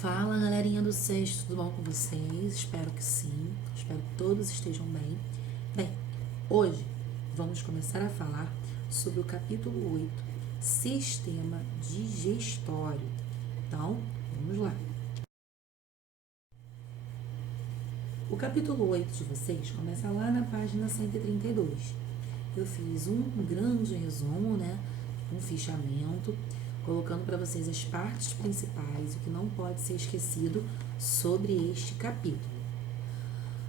Fala, galerinha do sexto, tudo bom com vocês? Espero que sim, espero que todos estejam bem. Bem, hoje vamos começar a falar sobre o capítulo 8, Sistema Digestório. Então, vamos lá. O capítulo 8 de vocês começa lá na página 132. Eu fiz um grande resumo, um fichamento, colocando para vocês as partes principais, o que não pode ser esquecido sobre este capítulo.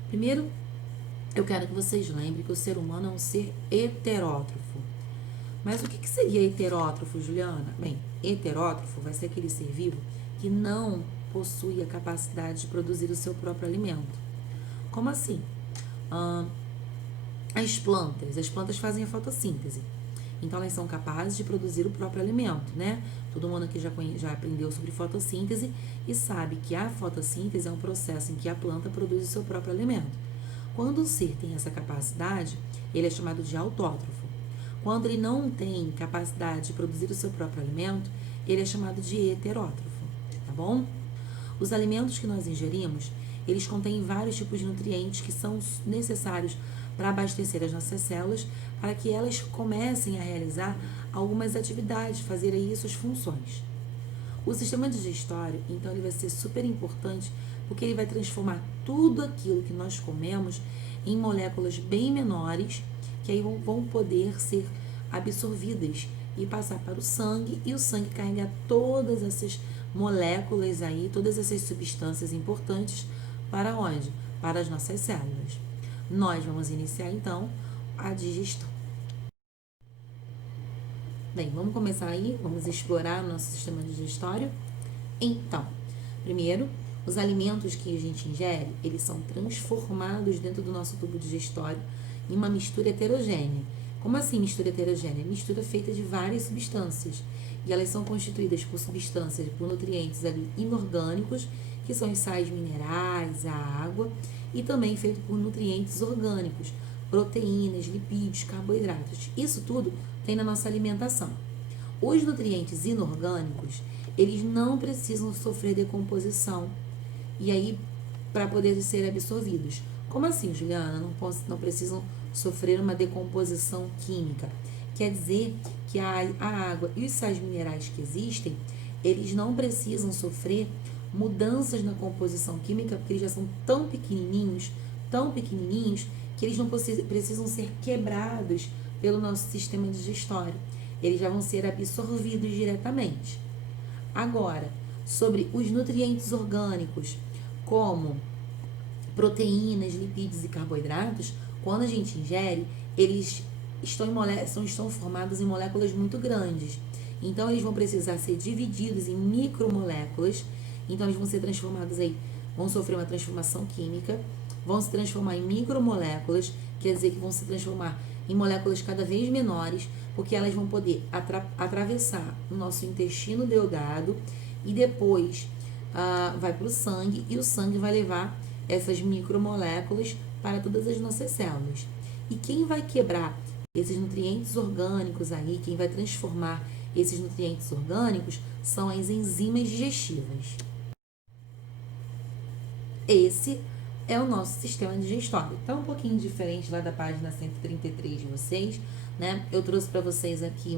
Primeiro, eu quero que vocês lembrem que o ser humano é um ser heterótrofo. Mas o que seria heterótrofo, Juliana? Bem, heterótrofo vai ser aquele ser vivo que não possui a capacidade de produzir o seu próprio alimento. Como assim? As plantas fazem a fotossíntese. Então, elas são capazes de produzir o próprio alimento, né? Todo mundo aqui já aprendeu sobre fotossíntese e sabe que a fotossíntese é um processo em que a planta produz o seu próprio alimento. Quando o ser tem essa capacidade, ele é chamado de autótrofo. Quando ele não tem capacidade de produzir o seu próprio alimento, ele é chamado de heterótrofo, tá bom? Os alimentos que nós ingerimos, eles contêm vários tipos de nutrientes que são necessários para abastecer as nossas células, para que elas comecem a realizar algumas atividades, fazer aí suas funções. O sistema digestório, então, ele vai ser super importante, porque ele vai transformar tudo aquilo que nós comemos em moléculas bem menores, que aí vão poder ser absorvidas e passar para o sangue, e o sangue carregar todas essas moléculas aí, todas essas substâncias importantes para onde? Para as nossas células. Nós vamos iniciar então a digestão. Bem, vamos começar aí, vamos explorar o nosso sistema digestório. Então, primeiro, os alimentos que a gente ingere, eles são transformados dentro do nosso tubo digestório em uma mistura heterogênea. Como assim mistura heterogênea? Mistura feita de várias substâncias. E elas são constituídas por substâncias, por nutrientes ali inorgânicos, que são os sais minerais, a água, e também feito por nutrientes orgânicos, proteínas, lipídios, carboidratos. Isso tudo tem na nossa alimentação. Os nutrientes inorgânicos, eles não precisam sofrer decomposição e aí para poder ser absorvidos. Como assim, Juliana? Não precisam sofrer uma decomposição química. Quer dizer que a água e os sais minerais que existem, eles não precisam sofrer mudanças na composição química, porque eles já são tão pequenininhos, que eles não precisam ser quebrados pelo nosso sistema digestório. Eles já vão ser absorvidos diretamente. Agora, sobre os nutrientes orgânicos, como proteínas, lipídios e carboidratos, quando a gente ingere, eles estão formados em moléculas muito grandes. Então, eles vão precisar ser divididos em micromoléculas. Então, eles vão ser transformados aí, vão sofrer uma transformação química, vão se transformar em micromoléculas, quer dizer que vão se transformar em moléculas cada vez menores, porque elas vão poder atravessar o nosso intestino delgado e depois vai para o sangue, e o sangue vai levar essas micromoléculas para todas as nossas células. E quem vai quebrar esses nutrientes orgânicos aí, quem vai transformar esses nutrientes orgânicos, são as enzimas digestivas. Esse é o nosso sistema digestório. Tá um pouquinho diferente lá da página 133 de vocês, né? Eu trouxe para vocês aqui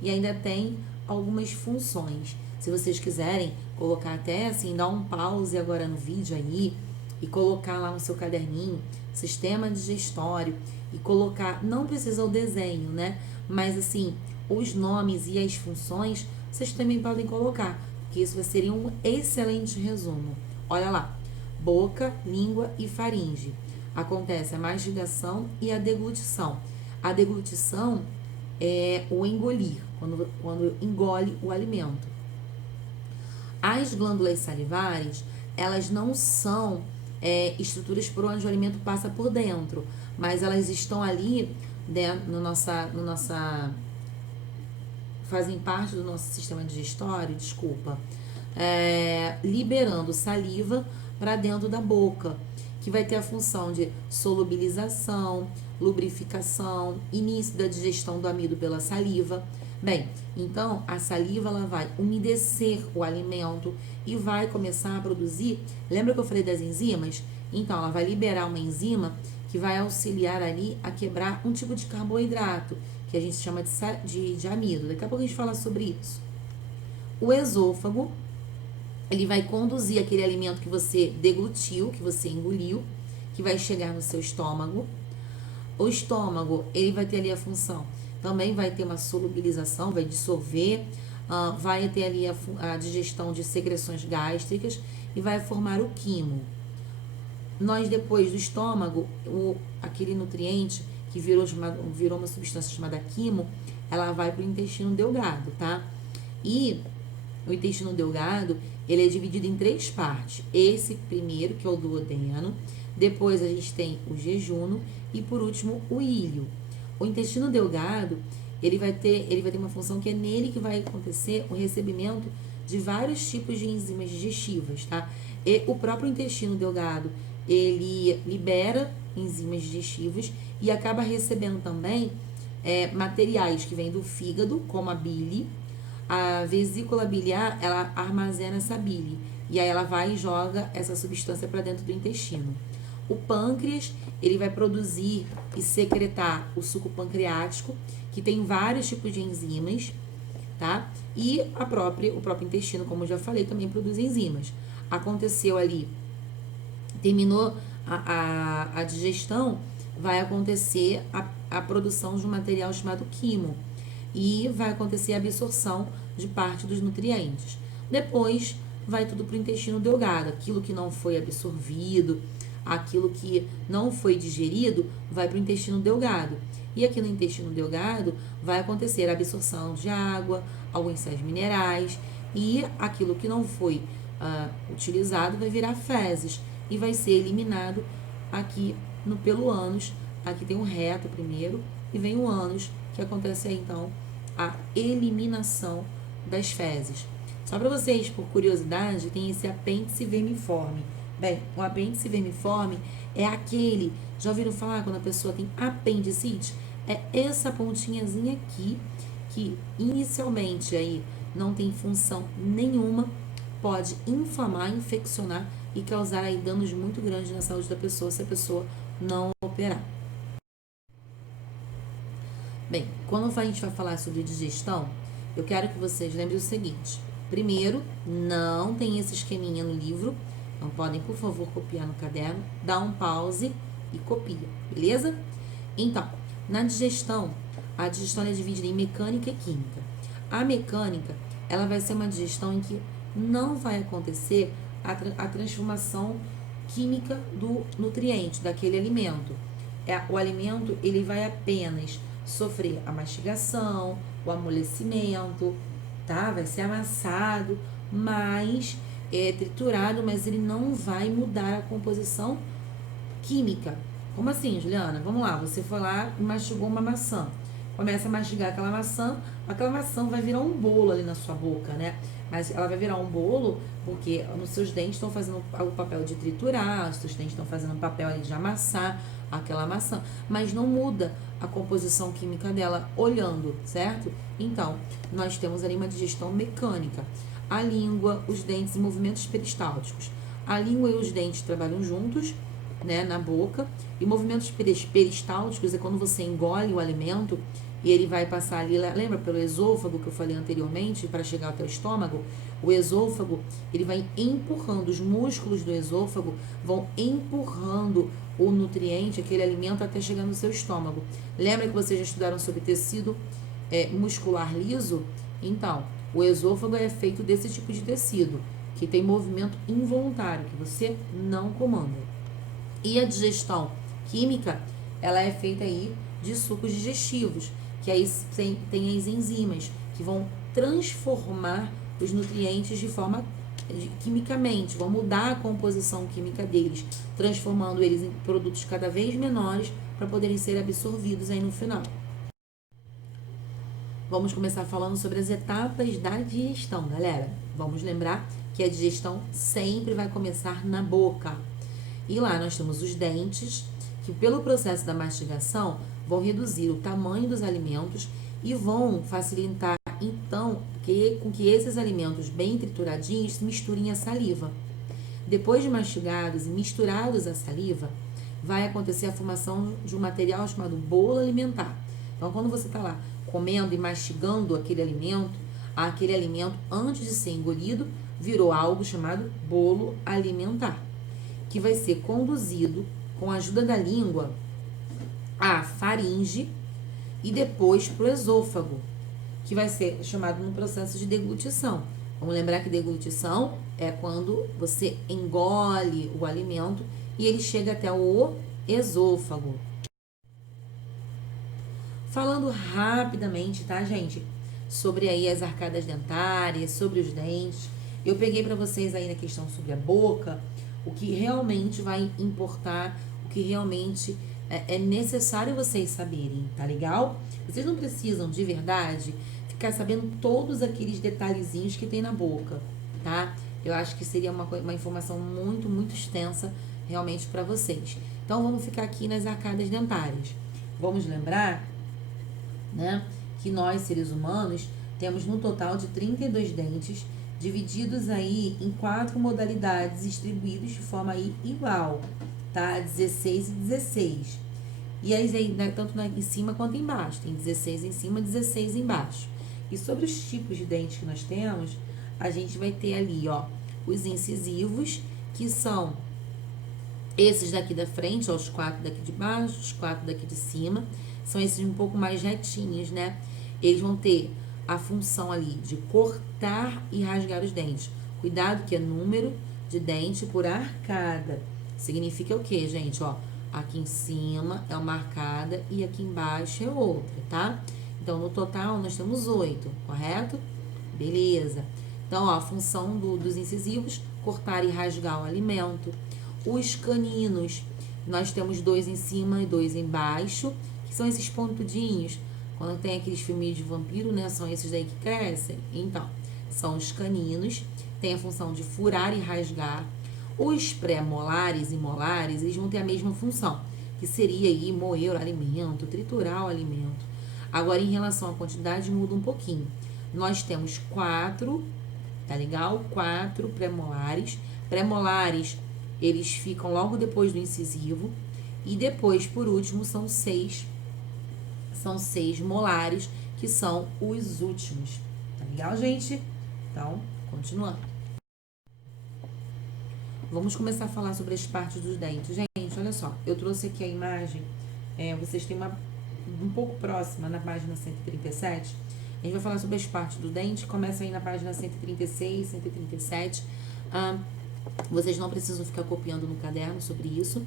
e ainda tem algumas funções. Se vocês quiserem colocar até assim, dar um pause agora no vídeo aí e colocar lá no seu caderninho sistema digestório e colocar, não precisa o desenho, né? Mas assim, os nomes e as funções vocês também podem colocar, porque isso vai ser um excelente resumo. Olha lá. Boca, língua e faringe. Acontece a mastigação e a deglutição. A deglutição é o engolir, quando engole o alimento. As glândulas salivares, elas não são estruturas por onde o alimento passa por dentro, mas elas estão ali dentro, fazem parte do nosso sistema digestório, liberando saliva para dentro da boca, que vai ter a função de solubilização, lubrificação, início da digestão do amido pela saliva, Bem, então a saliva ela vai umedecer o alimento e vai começar a produzir. Lembra que eu falei das enzimas? Então ela vai liberar uma enzima que vai auxiliar ali a quebrar um tipo de carboidrato que a gente chama de amido. Daqui a pouco a gente fala sobre isso. O esôfago, ele vai conduzir aquele alimento que você deglutiu, que você engoliu, que vai chegar no seu estômago. O estômago, ele vai ter ali a função, também vai ter uma solubilização, vai dissolver, vai ter ali a digestão de secreções gástricas e vai formar o quimo. Nós, depois do estômago, aquele nutriente que virou uma substância chamada quimo, ela vai para o intestino delgado, tá? E o intestino delgado, ele é dividido em 3 partes. Esse primeiro, que é o duodeno, depois a gente tem o jejuno e, por último, o íleo. O intestino delgado, ele vai ter uma função que é nele que vai acontecer o recebimento de vários tipos de enzimas digestivas, tá? E o próprio intestino delgado, ele libera enzimas digestivas e acaba recebendo também materiais que vêm do fígado, como a bile. A vesícula biliar, ela armazena essa bile e aí ela vai e joga essa substância para dentro do intestino. O pâncreas, ele vai produzir e secretar o suco pancreático, que tem vários tipos de enzimas, tá? E o próprio intestino, como eu já falei, também produz enzimas. Aconteceu ali, terminou a digestão, vai acontecer a produção de um material chamado quimo e vai acontecer a absorção de parte dos nutrientes. Depois vai tudo para o intestino delgado, aquilo que não foi absorvido, aquilo que não foi digerido, vai para o intestino delgado. E aqui no intestino delgado vai acontecer a absorção de água, alguns sais minerais, e aquilo que não foi utilizado vai virar fezes e vai ser eliminado aqui pelo ânus. Aqui tem um reto primeiro e vem o ânus, que acontece aí então a eliminação das fezes. Só para vocês, por curiosidade, tem esse apêndice vermiforme. Bem, o apêndice vermiforme é aquele, já ouviram falar quando a pessoa tem apendicite? É essa pontinhazinha aqui, que inicialmente aí não tem função nenhuma, pode inflamar, infeccionar e causar aí danos muito grandes na saúde da pessoa se a pessoa não operar. Bem, quando a gente vai falar sobre digestão, eu quero que vocês lembrem o seguinte. Primeiro, não tem esse esqueminha no livro. Não podem, por favor, copiar no caderno. Dá um pause e copia, beleza? Então, na digestão, a digestão é dividida em mecânica e química. A mecânica, ela vai ser uma digestão em que não vai acontecer a transformação química do nutriente, daquele alimento. O alimento, ele vai apenas sofrer a mastigação, o amolecimento, tá? Vai ser amassado, mas triturado, mas ele não vai mudar a composição química. Como assim, Juliana? Vamos lá, você foi lá e mastigou uma maçã. Começa a mastigar aquela maçã vai virar um bolo ali na sua boca, né? Mas ela vai virar um bolo porque os seus dentes estão fazendo o papel de triturar, os seus dentes estão fazendo o papel ali de amassar aquela maçã, mas não muda a composição química dela olhando, certo? Então, nós temos ali uma digestão mecânica. A língua, os dentes e movimentos peristálticos. A língua e os dentes trabalham juntos, né, na boca, e movimentos peristálticos é quando você engole o alimento e ele vai passar ali, lembra pelo esôfago que eu falei anteriormente, para chegar até o estômago? O esôfago, ele vai empurrando, os músculos do esôfago vão empurrando o nutriente, aquele alimento, até chegar no seu estômago. Lembra que vocês já estudaram sobre tecido muscular liso? Então, o esôfago é feito desse tipo de tecido, que tem movimento involuntário, que você não comanda. E a digestão química, ela é feita aí de sucos digestivos, que aí tem as enzimas, que vão transformar os nutrientes de forma quimicamente, vão mudar a composição química deles, transformando eles em produtos cada vez menores para poderem ser absorvidos aí no final. Vamos começar falando sobre as etapas da digestão, galera. Vamos lembrar que a digestão sempre vai começar na boca. E lá nós temos os dentes, que pelo processo da mastigação vão reduzir o tamanho dos alimentos e vão facilitar então com que esses alimentos bem trituradinhos se misturem à saliva. Depois de mastigados e misturados à saliva, vai acontecer a formação de um material chamado bolo alimentar. Então, quando você está lá comendo e mastigando aquele alimento, antes de ser engolido, virou algo chamado bolo alimentar, que vai ser conduzido com a ajuda da língua à faringe e depois para o esôfago, que vai ser chamado no processo de deglutição. Vamos lembrar que deglutição é quando você engole o alimento e ele chega até o esôfago. Falando rapidamente, tá, gente? Sobre aí as arcadas dentárias, sobre os dentes. Eu peguei para vocês aí na questão sobre a boca, o que realmente vai importar, o que realmente é necessário vocês saberem, tá legal? Vocês não precisam, de verdade, ficar sabendo todos aqueles detalhezinhos que tem na boca, tá? Eu acho que seria uma informação muito, muito extensa realmente para vocês. Então, vamos ficar aqui nas arcadas dentárias. Vamos lembrar, né, que nós, seres humanos, temos no total de 32 dentes, divididos aí em 4 modalidades, distribuídos de forma aí igual, tá? 16 e 16. E aí, né, tanto em cima quanto embaixo. Tem 16 em cima, 16 embaixo. E sobre os tipos de dentes que nós temos, a gente vai ter ali, ó, os incisivos, que são esses daqui da frente, ó, os 4 daqui de baixo, os 4 daqui de cima. São esses um pouco mais retinhos, né? Eles vão ter a função ali de cortar e rasgar os dentes. Cuidado que é número de dente por arcada. Significa o quê, gente? Ó, aqui em cima é uma arcada e aqui embaixo é outra, tá? Então, no total, nós temos 8, correto? Beleza. Então, ó, a função dos incisivos, cortar e rasgar o alimento. Os caninos, nós temos 2 em cima e 2 embaixo, que são esses pontudinhos. Quando tem aqueles filmes de vampiro, né? São esses daí que crescem. Então, são os caninos. Tem a função de furar e rasgar. Os pré-molares e molares, eles vão ter a mesma função, que seria aí moer o alimento, triturar o alimento. Agora, em relação à quantidade, muda um pouquinho. Nós temos 4, tá legal? 4 pré-molares. Pré-molares, eles ficam logo depois do incisivo. E depois, por último, são 6 molares, que são os últimos. Tá legal, gente? Então, continuando. Vamos começar a falar sobre as partes dos dentes. Gente, olha só, eu trouxe aqui a imagem, vocês têm um pouco próxima na página 137. A gente vai falar sobre as partes do dente, começa aí na página 136, 137. Vocês não precisam ficar copiando no caderno sobre isso.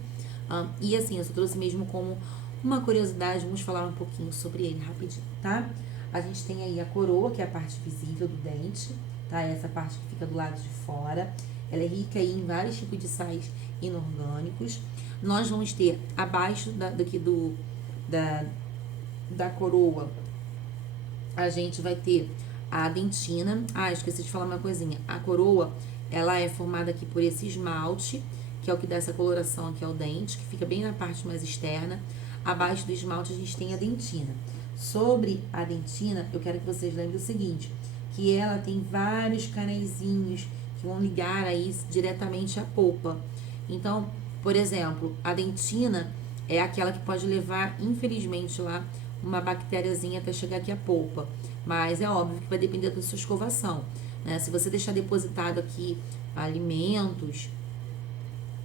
E assim, eu só trouxe mesmo como uma curiosidade, vamos falar um pouquinho sobre ele rapidinho, tá? A gente tem aí a coroa, que é a parte visível do dente, tá? Essa parte que fica do lado de fora. Ela é rica aí em vários tipos de sais inorgânicos. Nós vamos ter abaixo da coroa, a gente vai ter a dentina. Esqueci de falar uma coisinha. A coroa, ela é formada aqui por esse esmalte, que é o que dá essa coloração aqui ao dente, que fica bem na parte mais externa. Abaixo do esmalte a gente tem a dentina. Sobre a dentina, eu quero que vocês lembrem o seguinte, que ela tem vários canaizinhos que vão ligar aí diretamente à polpa. Então, por exemplo, a dentina é aquela que pode levar, infelizmente, lá uma bactériazinha até chegar aqui à polpa. Mas é óbvio que vai depender da sua escovação, né? Se você deixar depositado aqui alimentos,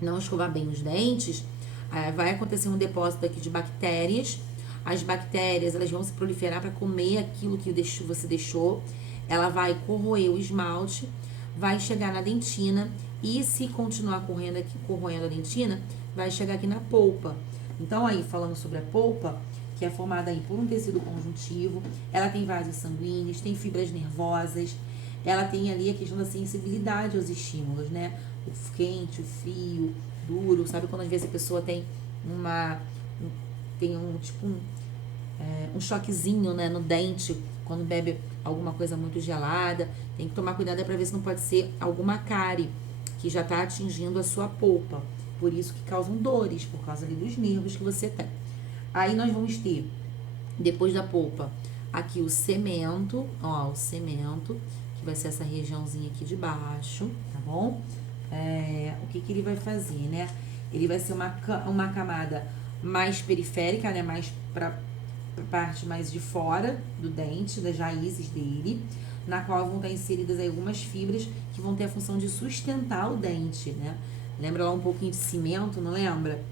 não escovar bem os dentes, vai acontecer um depósito aqui de bactérias. As bactérias, elas vão se proliferar para comer aquilo que você deixou. Ela vai corroer o esmalte, vai chegar na dentina e, se continuar corroendo a dentina, vai chegar aqui na polpa. Então, aí, falando sobre a polpa, que é formada aí por um tecido conjuntivo, ela tem vasos sanguíneos, tem fibras nervosas, ela tem ali a questão da sensibilidade aos estímulos, né? O quente, o frio, duro, sabe quando às vezes a pessoa tem um choquezinho, né, no dente, quando bebe alguma coisa muito gelada, tem que tomar cuidado para ver se não pode ser alguma cárie que já está atingindo a sua polpa, por isso que causam dores, por causa ali dos nervos que você tem. Aí nós vamos ter, depois da polpa, aqui o cemento, ó, o cemento, que vai ser essa regiãozinha aqui de baixo, tá bom? O que que ele vai fazer, né? Ele vai ser uma camada mais periférica, né? Mais pra parte mais de fora do dente, das raízes dele, na qual vão estar inseridas aí algumas fibras que vão ter a função de sustentar o dente, né? Lembra lá um pouquinho de cimento, não lembra?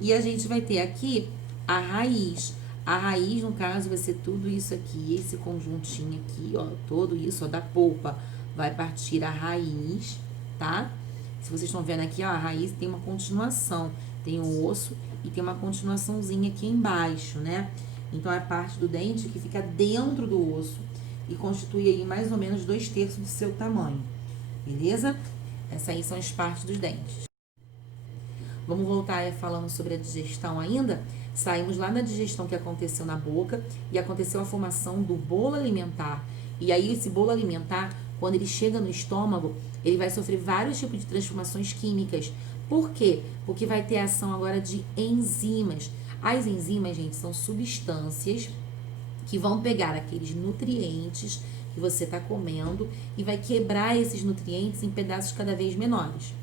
E a gente vai ter aqui a raiz. A raiz, no caso, vai ser tudo isso aqui, esse conjuntinho aqui, ó, todo isso, ó, da polpa, vai partir a raiz, tá? Se vocês estão vendo aqui, ó, a raiz tem uma continuação, tem o osso e tem uma continuaçãozinha aqui embaixo, né? Então, é a parte do dente que fica dentro do osso e constitui aí mais ou menos 2/3 do seu tamanho, beleza? Essas aí são as partes dos dentes. Vamos voltar falando sobre a digestão ainda? Saímos lá na digestão que aconteceu na boca e aconteceu a formação do bolo alimentar. E aí esse bolo alimentar, quando ele chega no estômago, ele vai sofrer vários tipos de transformações químicas. Por quê? Porque vai ter ação agora de enzimas. As enzimas, gente, são substâncias que vão pegar aqueles nutrientes que você está comendo e vai quebrar esses nutrientes em pedaços cada vez menores.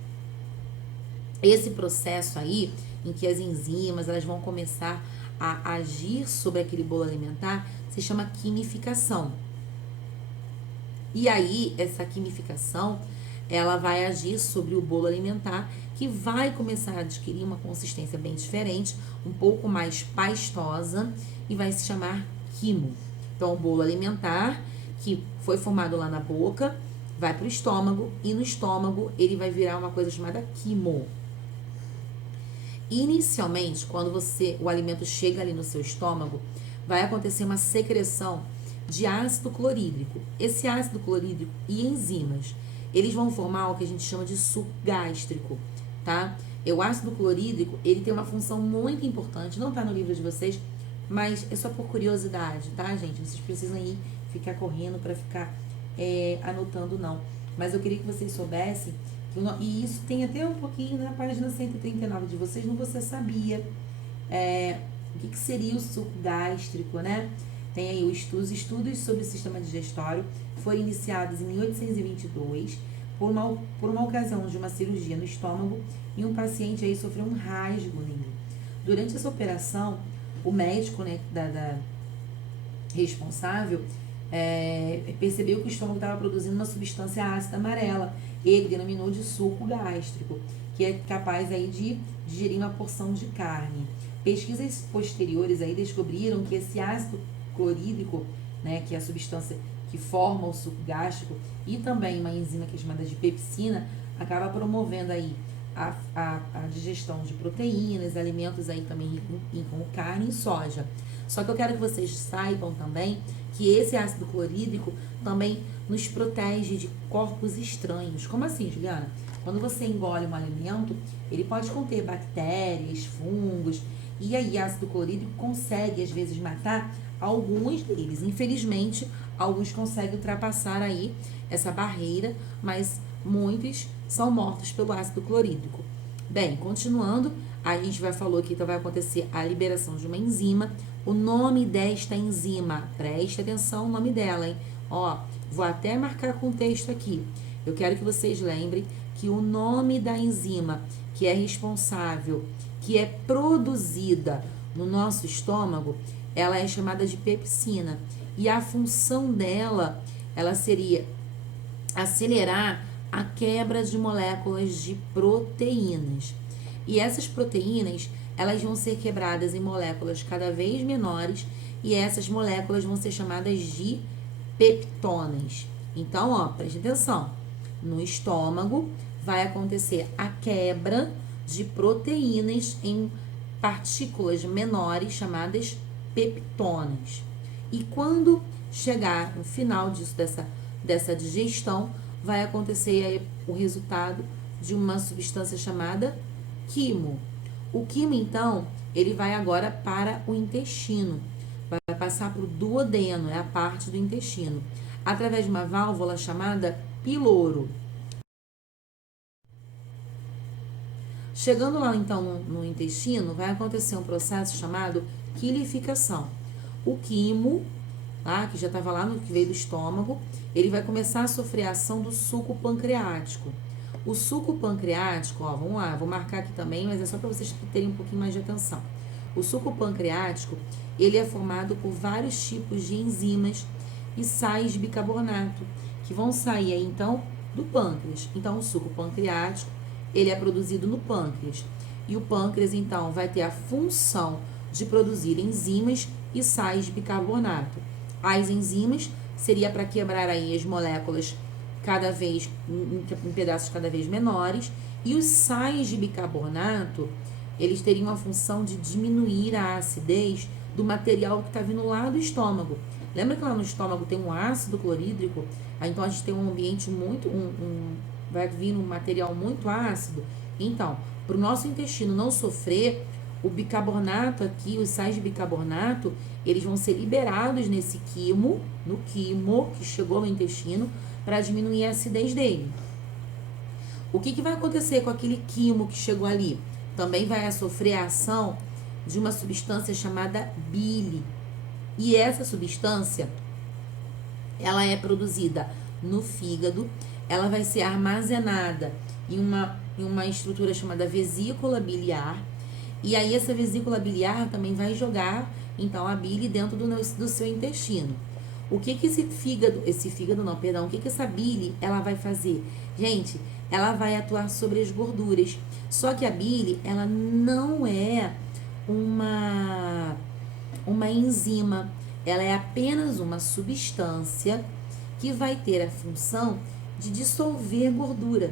Esse processo aí, em que as enzimas elas vão começar a agir sobre aquele bolo alimentar, se chama quimificação. E aí, essa quimificação, ela vai agir sobre o bolo alimentar, que vai começar a adquirir uma consistência bem diferente, um pouco mais pastosa, e vai se chamar quimo. Então, o bolo alimentar, que foi formado lá na boca, vai para o estômago, e no estômago ele vai virar uma coisa chamada quimo. Inicialmente, quando o alimento chega ali no seu estômago, vai acontecer uma secreção de ácido clorídrico. Esse ácido clorídrico e enzimas, eles vão formar o que a gente chama de suco gástrico, tá? E o ácido clorídrico, ele tem uma função muito importante, não tá no livro de vocês, mas é só por curiosidade, tá, gente? Vocês precisam ir ficar correndo para ficar anotando, não. Mas eu queria que vocês soubessem, e isso tem até um pouquinho na página 139 de vocês, não você sabia o que seria o suco gástrico, né? Tem aí os estudos sobre o sistema digestório, foram iniciados em 1822 por uma ocasião de uma cirurgia no estômago, e um paciente aí sofreu um rasgo nele. Durante essa operação, o médico, né, da responsável percebeu que o estômago estava produzindo uma substância ácida amarela. Ele denominou de suco gástrico, que é capaz aí de digerir uma porção de carne. Pesquisas posteriores aí descobriram que esse ácido clorídrico, né, que é a substância que forma o suco gástrico, e também uma enzima que é chamada de pepsina, acaba promovendo aí a digestão de proteínas, alimentos aí também como carne e soja. Só que eu quero que vocês saibam também que esse ácido clorídrico também nos protege de corpos estranhos. Como assim, Juliana? Quando você engole um alimento, ele pode conter bactérias, fungos, e aí ácido clorídrico consegue, às vezes, matar alguns deles. Infelizmente, alguns conseguem ultrapassar aí essa barreira, mas muitos são mortos pelo ácido clorídrico. Bem, continuando, a gente falou que então vai acontecer a liberação de uma enzima. O nome desta enzima, preste atenção no nome dela, hein? Ó, vou até marcar com texto aqui. Eu quero que vocês lembrem que o nome da enzima que é responsável, que é produzida no nosso estômago, ela é chamada de pepsina. E a função dela, ela seria acelerar a quebra de moléculas de proteínas. E essas proteínas, elas vão ser quebradas em moléculas cada vez menores, e essas moléculas vão ser chamadas de peptonas. Então, ó, preste atenção. No estômago vai acontecer a quebra de proteínas em partículas menores chamadas peptonas. E quando chegar no final dessa digestão, vai acontecer aí o resultado de uma substância chamada quimo. O quimo, então, ele vai agora para o intestino. Vai passar para o duodeno, é a parte do intestino, através de uma válvula chamada piloro. Chegando lá, então, no intestino, vai acontecer um processo chamado quilificação. O quimo tá? Que já estava lá no que veio do estômago, ele vai começar a sofrer a ação do suco pancreático. O suco pancreático, ó, vamos lá, vou marcar aqui também, mas é só para vocês terem um pouquinho mais de atenção. O suco pancreático, ele é formado por vários tipos de enzimas e sais de bicarbonato, que vão sair aí, então, do pâncreas. Então, o suco pancreático, ele é produzido no pâncreas. E o pâncreas, então, vai ter a função de produzir enzimas e sais de bicarbonato. As enzimas seria para quebrar aí as moléculas cada vez em pedaços cada vez menores, e os sais de bicarbonato, eles teriam a função de diminuir a acidez do material que está vindo lá do estômago. Lembra que lá no estômago tem um ácido clorídrico? Aí, então a gente tem um ambiente muito, vai vir um material muito ácido. Então, para o nosso intestino não sofrer, o bicarbonato aqui, os sais de bicarbonato, eles vão ser liberados nesse quimo, no quimo que chegou no intestino, para diminuir a acidez dele. O que vai acontecer com aquele quimo que chegou ali? Também vai sofrer a ação de uma substância chamada bile. E essa substância, ela é produzida no fígado, ela vai ser armazenada em uma estrutura chamada vesícula biliar. E aí essa vesícula biliar também vai jogar, então, a bile dentro do seu intestino. O que o que essa bile, ela vai fazer? Gente, ela vai atuar sobre as gorduras. Só que a bile, ela não é uma enzima. Ela é apenas uma substância que vai ter a função de dissolver gordura.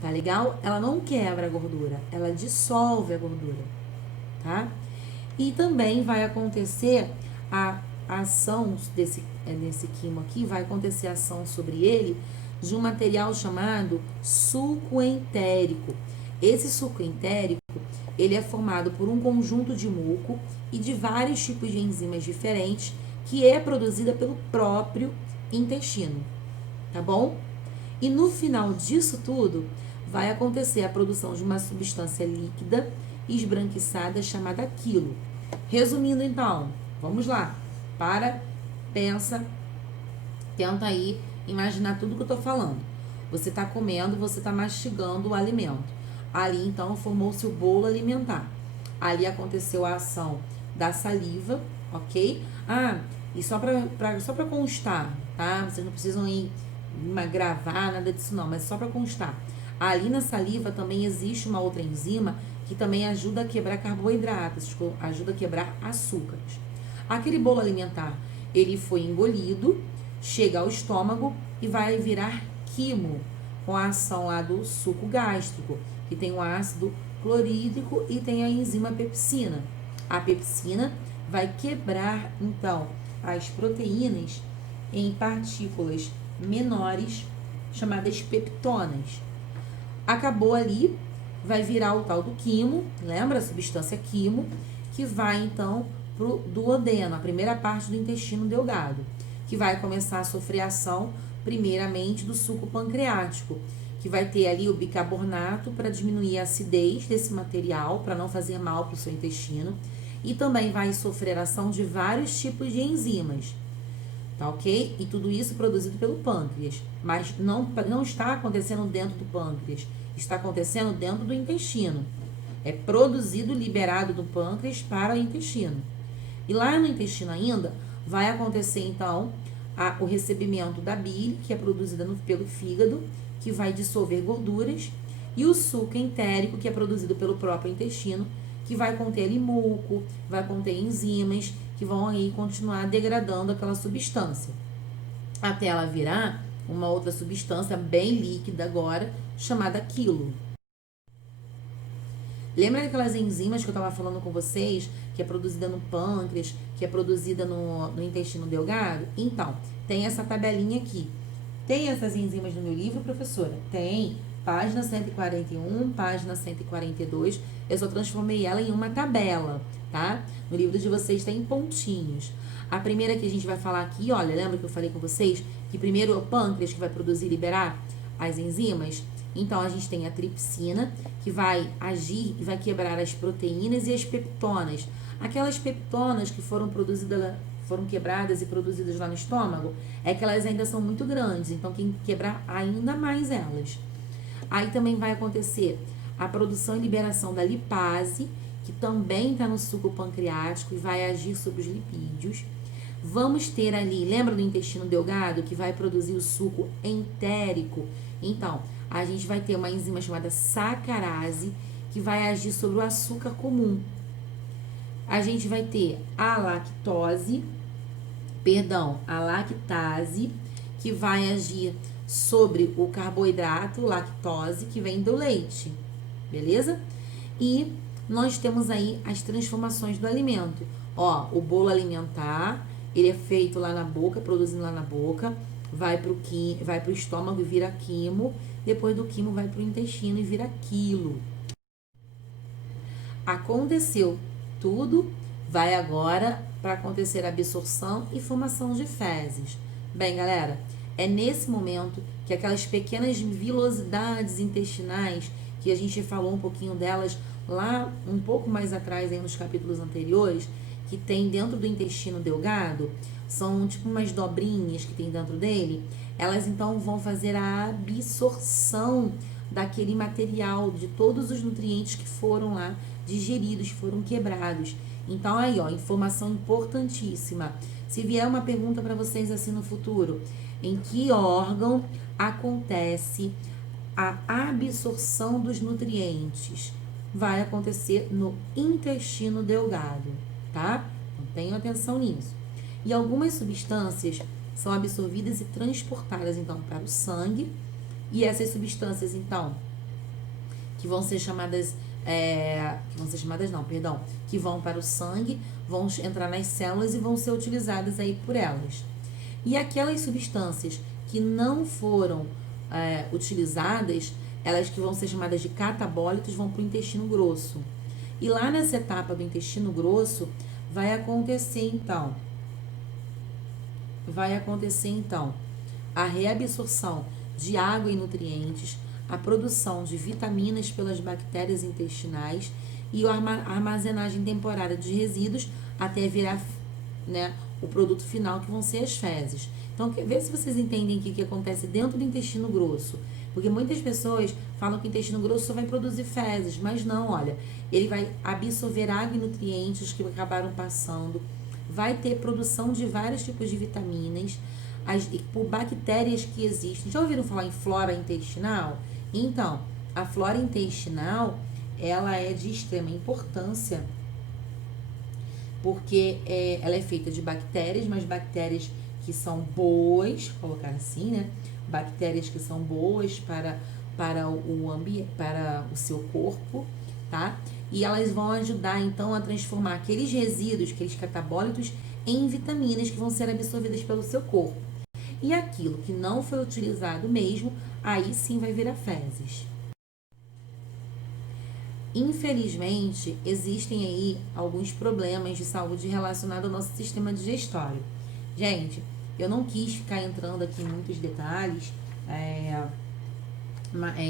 Tá legal? Ela não quebra a gordura, ela dissolve a gordura, tá? E também vai acontecer a ação desse quimo aqui, vai acontecer a ação sobre ele de um material chamado suco entérico. Esse suco entérico, ele é formado por um conjunto de muco e de vários tipos de enzimas diferentes, que é produzida pelo próprio intestino, tá bom? E no final disso tudo, vai acontecer a produção de uma substância líquida esbranquiçada chamada quilo. Resumindo então, vamos lá. Para, pensa, tenta aí imaginar tudo que eu tô falando. Você tá comendo, você tá mastigando o alimento. Ali então formou-se o bolo alimentar. Ali aconteceu a ação da saliva, ok? E só pra constar, tá? Vocês não precisam ir gravar, nada disso não, mas só pra constar. Ali na saliva também existe uma outra enzima que também ajuda a quebrar carboidratos, ajuda a quebrar açúcares. Aquele bolo alimentar, ele foi engolido, chega ao estômago e vai virar quimo, com a ação lá do suco gástrico, que tem o ácido clorídrico e tem a enzima pepsina. A pepsina vai quebrar, então, as proteínas em partículas menores, chamadas peptonas. Acabou ali, vai virar o tal do quimo, lembra a substância quimo, que vai, então, pro duodeno, a primeira parte do intestino delgado, que vai começar a sofrer ação, primeiramente, do suco pancreático, que vai ter ali o bicarbonato para diminuir a acidez desse material, para não fazer mal para o seu intestino, e também vai sofrer ação de vários tipos de enzimas, tá ok? E tudo isso produzido pelo pâncreas, mas não está acontecendo dentro do pâncreas, está acontecendo dentro do intestino. É produzido, liberado do pâncreas para o intestino. E lá no intestino ainda, vai acontecer então o recebimento da bile, que é produzida pelo fígado, que vai dissolver gorduras, e o suco entérico, que é produzido pelo próprio intestino, que vai conter ali muco, vai conter enzimas, que vão aí continuar degradando aquela substância, até ela virar uma outra substância bem líquida agora, chamada quilo. Lembra daquelas enzimas que eu estava falando com vocês, que é produzida no pâncreas, que é produzida no intestino delgado? Então, tem essa tabelinha aqui. Tem essas enzimas no meu livro, professora? Tem. Página 141, página 142. Eu só transformei ela em uma tabela, tá? No livro de vocês tem pontinhos. A primeira que a gente vai falar aqui, olha, lembra que eu falei com vocês que primeiro é o pâncreas que vai produzir e liberar as enzimas? Então, a gente tem a tripsina, que vai agir e vai quebrar as proteínas e as peptonas. Aquelas peptonas que foram foram quebradas e produzidas lá no estômago, é que elas ainda são muito grandes, então tem que quebrar ainda mais elas. Aí também vai acontecer a produção e liberação da lipase, que também está no suco pancreático e vai agir sobre os lipídios. Vamos ter ali, lembra do intestino delgado, que vai produzir o suco entérico? Então, a gente vai ter uma enzima chamada sacarase, que vai agir sobre o açúcar comum. A gente vai ter a lactase, que vai agir sobre o carboidrato, lactose, que vem do leite, beleza? E nós temos aí as transformações do alimento. Ó, o bolo alimentar, ele é feito lá na boca, produzido lá na boca, vai pro estômago e vira quimo, depois do quimo vai pro intestino e vira quilo. Aconteceu tudo, vai agora para acontecer a absorção e formação de fezes. Bem, galera, é nesse momento que aquelas pequenas vilosidades intestinais, que a gente falou um pouquinho delas lá um pouco mais atrás, aí nos capítulos anteriores, que tem dentro do intestino delgado, são tipo umas dobrinhas que tem dentro dele, elas então vão fazer a absorção daquele material, de todos os nutrientes que foram lá digeridos, foram quebrados. Então aí, ó, informação importantíssima. Se vier uma pergunta para vocês assim no futuro, em que órgão acontece a absorção dos nutrientes? Vai acontecer no intestino delgado, tá? Então tenham atenção nisso. E algumas substâncias são absorvidas e transportadas então para o sangue, e essas substâncias então que vão ser chamadas que vão para o sangue, vão entrar nas células e vão ser utilizadas aí por elas. E aquelas substâncias que não foram utilizadas, elas que vão ser chamadas de catabólitos, vão para o intestino grosso. E lá nessa etapa do intestino grosso, vai acontecer então a reabsorção de água e nutrientes, a produção de vitaminas pelas bactérias intestinais e a armazenagem temporária de resíduos até virar, né, o produto final, que vão ser as fezes. Então, vê se vocês entendem o que acontece dentro do intestino grosso. Porque muitas pessoas falam que o intestino grosso só vai produzir fezes, mas não, olha, ele vai absorver água e nutrientes que acabaram passando, vai ter produção de vários tipos de vitaminas, por bactérias que existem. Já ouviram falar em flora intestinal? Então, a flora intestinal, ela é de extrema importância, porque ela é feita de bactérias, mas bactérias que são boas, colocar assim, né? Bactérias que são boas para o ambiente, para o seu corpo, tá? E elas vão ajudar, então, a transformar aqueles resíduos, aqueles catabólitos, em vitaminas que vão ser absorvidas pelo seu corpo. E aquilo que não foi utilizado mesmo, aí sim vai virar fezes. Infelizmente, existem aí alguns problemas de saúde relacionados ao nosso sistema digestório. Gente, eu não quis ficar entrando aqui em muitos detalhes,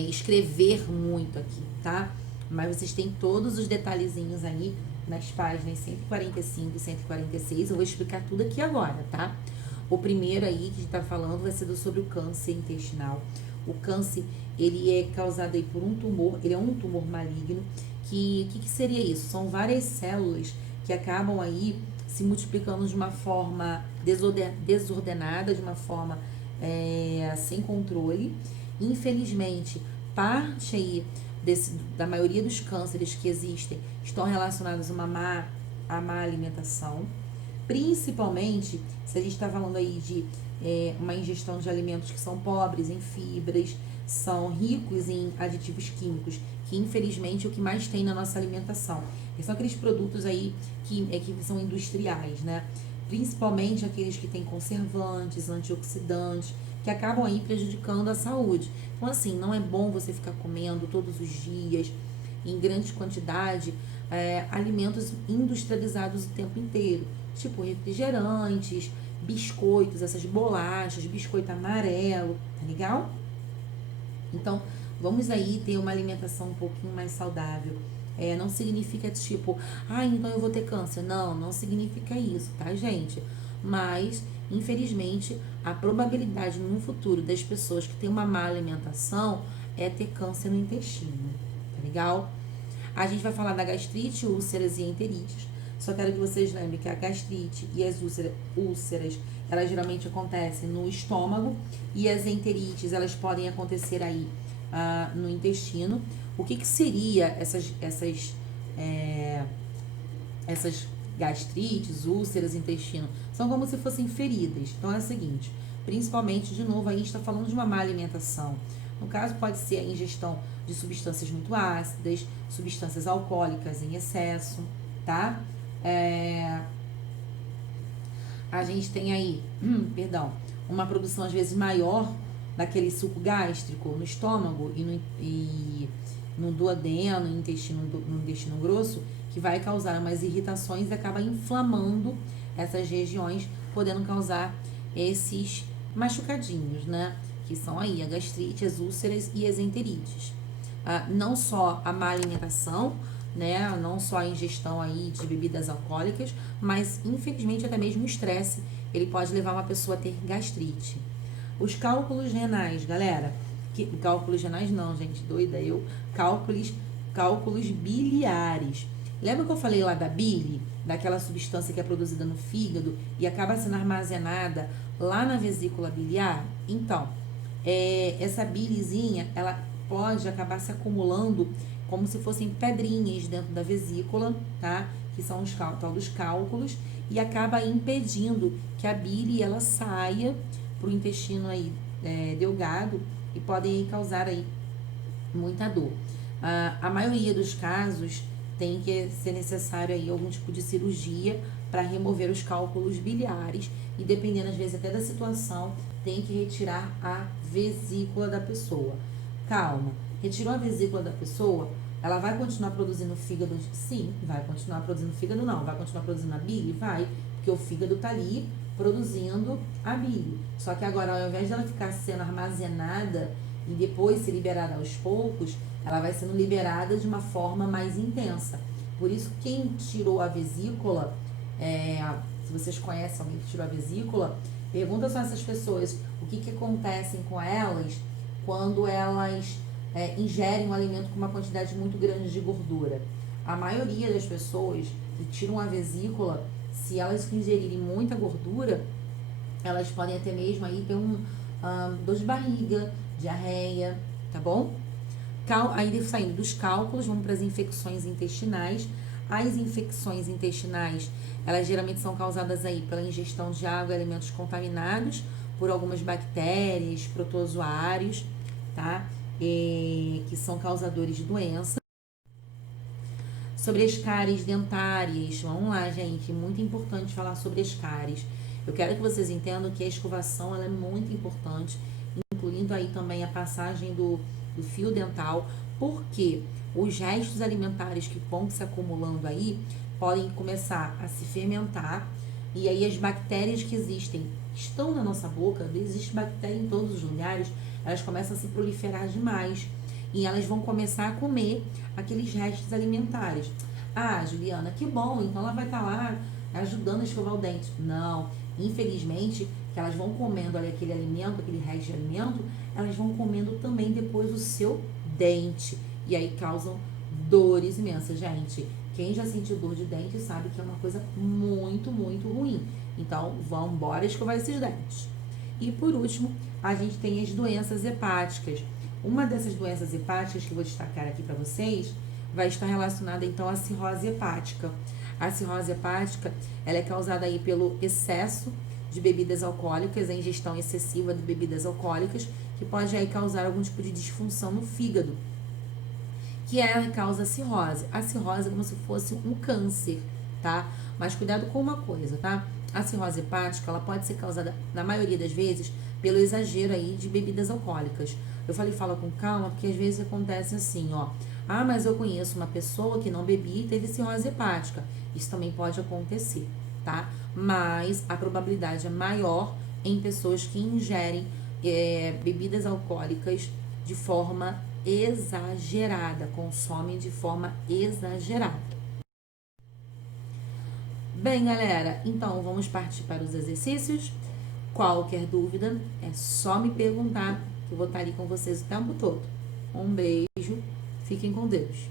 escrever muito aqui, tá? Mas vocês têm todos os detalhezinhos aí nas páginas 145 e 146. Eu vou explicar tudo aqui agora, tá? O primeiro aí que a gente tá falando vai ser sobre o câncer intestinal. O câncer, ele é causado aí por um tumor, ele é um tumor maligno. Que seria isso? São várias células que acabam aí se multiplicando de uma forma desordenada, de uma forma sem controle. Infelizmente, parte aí da maioria dos cânceres que existem estão relacionados a má alimentação. Principalmente se a gente está falando aí de uma ingestão de alimentos que são pobres em fibras, são ricos em aditivos químicos, que infelizmente é o que mais tem na nossa alimentação. E são aqueles produtos aí que são industriais, né? Principalmente aqueles que têm conservantes, antioxidantes, que acabam aí prejudicando a saúde. Então, assim, não é bom você ficar comendo todos os dias, em grande quantidade, alimentos industrializados o tempo inteiro, tipo refrigerantes, biscoitos, essas bolachas, biscoito amarelo, tá legal? Então, vamos aí ter uma alimentação um pouquinho mais saudável. Não significa tipo, então eu vou ter câncer. Não significa isso, tá, gente? mas, infelizmente, a probabilidade no futuro das pessoas que têm uma má alimentação é ter câncer no intestino, tá legal? A gente vai falar da gastrite, úlceras e enterites. Só quero que vocês lembrem que a gastrite e as úlceras, elas geralmente acontecem no estômago, e as enterites, elas podem acontecer aí no intestino. O que seria essas gastrites, úlceras, intestino? São como se fossem feridas. Então é o seguinte, principalmente, de novo, aí a gente está falando de uma má alimentação. No caso, pode ser a ingestão de substâncias muito ácidas, substâncias alcoólicas em excesso, tá? A gente tem aí, uma produção às vezes maior daquele suco gástrico no estômago e no duodeno, no intestino grosso, que vai causar umas irritações e acaba inflamando essas regiões, podendo causar esses machucadinhos, né? Que são aí a gastrite, as úlceras e as enterites. Não só a má alimentação, né? Não só a ingestão aí de bebidas alcoólicas, mas infelizmente até mesmo o estresse, ele pode levar uma pessoa a ter gastrite. Os cálculos renais, galera, cálculos renais não, gente, doida eu, cálculos biliares. Lembra que eu falei lá da bile, daquela substância que é produzida no fígado e acaba sendo armazenada lá na vesícula biliar? Então, essa bilizinha, ela pode acabar se acumulando como se fossem pedrinhas dentro da vesícula, tá? Que são os tal dos cálculos, e acaba impedindo que a bile ela saia para o intestino aí delgado e podem causar aí muita dor. A maioria dos casos tem que ser necessário aí algum tipo de cirurgia para remover os cálculos biliares e, dependendo às vezes até da situação, tem que retirar a vesícula da pessoa. Calma, retirou a vesícula da pessoa, ela vai continuar produzindo fígado? Sim, vai continuar produzindo fígado, não. Vai continuar produzindo a bile? Vai, porque o fígado tá ali produzindo a bile. Só que agora, ao invés dela ficar sendo armazenada e depois ser liberada aos poucos, ela vai sendo liberada de uma forma mais intensa. Por isso, quem tirou a vesícula, se vocês conhecem alguém que tirou a vesícula, pergunta só a essas pessoas o que acontece com elas quando elas ingerem um alimento com uma quantidade muito grande de gordura. A maioria das pessoas que tiram a vesícula, se elas ingerirem muita gordura, elas podem até mesmo aí ter dor de barriga, diarreia, tá bom? Aí, saindo dos cálculos, vamos para as infecções intestinais. As infecções intestinais, elas geralmente são causadas aí pela ingestão de água e alimentos contaminados por algumas bactérias, protozoários, tá? Que são causadores de doença. Sobre as cáries dentárias, vamos lá, gente, muito importante falar sobre as cáries. Eu quero que vocês entendam que a escovação ela é muito importante, incluindo aí também a passagem do fio dental, porque os restos alimentares que vão se acumulando aí podem começar a se fermentar, e aí as bactérias que estão na nossa boca, existe bactéria em todos os lugares, elas começam a se proliferar demais e elas vão começar a comer aqueles restos alimentares. Ah, Juliana, que bom, então ela vai estar lá ajudando a escovar o dente. Não, infelizmente, que elas vão comendo ali aquele alimento, aquele resto de alimento, elas vão comendo também depois o seu dente. E aí causam dores imensas, gente. Quem já sentiu dor de dente sabe que é uma coisa muito, muito ruim. Então, vamos embora escovar esses dentes. E por último, a gente tem as doenças hepáticas. Uma dessas doenças hepáticas que eu vou destacar aqui para vocês vai estar relacionada então à cirrose hepática. A cirrose hepática, ela é causada aí pelo excesso de bebidas alcoólicas, a ingestão excessiva de bebidas alcoólicas, que pode aí causar algum tipo de disfunção no fígado, que causa a cirrose. A cirrose é como se fosse um câncer, tá? Mas cuidado com uma coisa, tá? A cirrose hepática, ela pode ser causada, na maioria das vezes, pelo exagero aí de bebidas alcoólicas. Eu falei, fala com calma, porque às vezes acontece assim, ó. Ah, mas eu conheço uma pessoa que não bebia e teve cirrose hepática. Isso também pode acontecer, tá? Mas a probabilidade é maior em pessoas que ingerem bebidas alcoólicas de forma exagerada, consomem de forma exagerada. Bem, galera, então vamos partir para os exercícios. Qualquer dúvida é só me perguntar, que eu vou estar ali com vocês o tempo todo. Um beijo, fiquem com Deus.